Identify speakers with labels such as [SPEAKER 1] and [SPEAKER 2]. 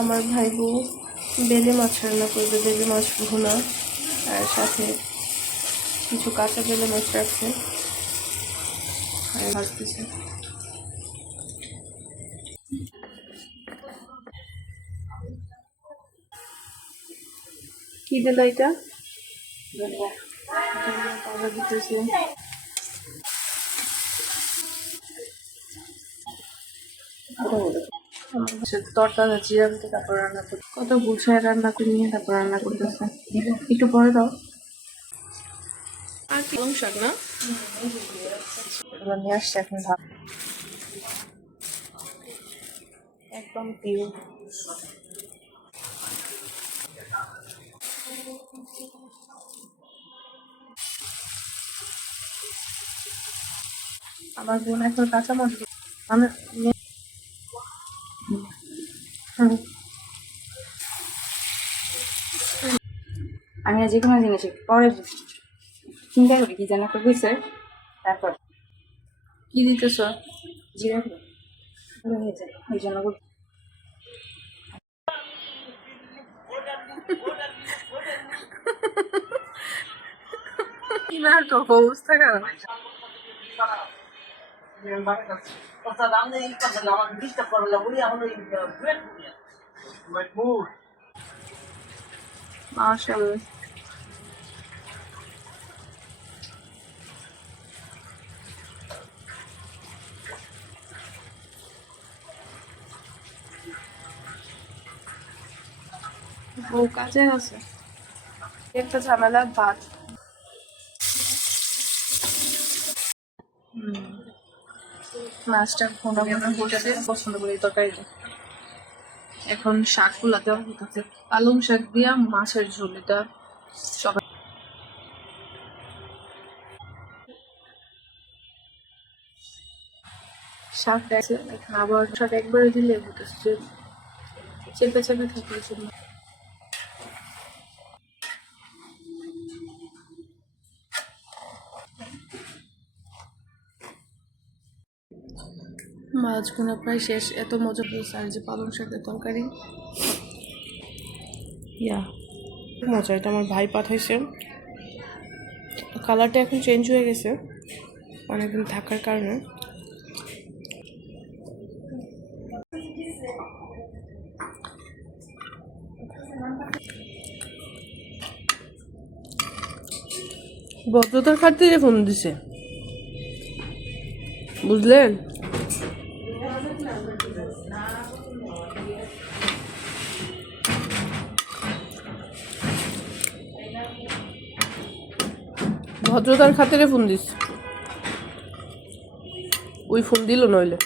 [SPEAKER 1] আমার ভাই বউ, বেলে মাছ রান্না করবে, বেলে মাছ ভুনা, আর সাথে কিছু কাঁচা বেলে মাছ রাখছে। আর কি দিল এটা? দিতেছে তরতাজা জিরা দিতে তারপর রান্না করি কত গুছায় রান্না করে নিয়ে তারপর রান্না করতেছে। একটু পরে দাও। আর পালং শাক না? নিয়ে আসছে এখন ভাব একদম পিও আমার বোন এখন কাঁচা মাছ আমি হুম
[SPEAKER 2] আমি যে কোনো জিনিস পরে চিন্তা করি কি যেন একটা বুঝছে তারপর
[SPEAKER 1] কি দিতেছ?
[SPEAKER 2] জিরা ভালো হয়ে যায়, ওই জন্য
[SPEAKER 1] কি নাটক অবস্থা খারাপ। মাশাআল্লাহ। বউ কাজে আছে একটা ঝামেলা ভাত মাছটা ঘন পছন্দ করি তরকারিটা এখন শাকগুলা দেওয়া হচ্ছে পালং শাক দিয়া মাছের ঝোল, এটা সবাই শাকটা আছে, এখন আবার শাক একবারে দিলে হতেছে চেপে চেপে থাকে এই জন্য মাছ ভুনা প্রায় শেষ। এত মজা পেয়েছে আর যে পালং শাকের তরকারি। ইয়া মজা, এটা আমার ভাই পাঠাইছে। কালারটা এখন চেঞ্জ হয়ে গেছে, অনেকদিন থাকার কারণে। ভদ্রতার খাতিরে ফোন দিছে। বুঝলেন? ভদ্রতার খাতিরে ফোন দিস। ওই ফোন দিল নইলে।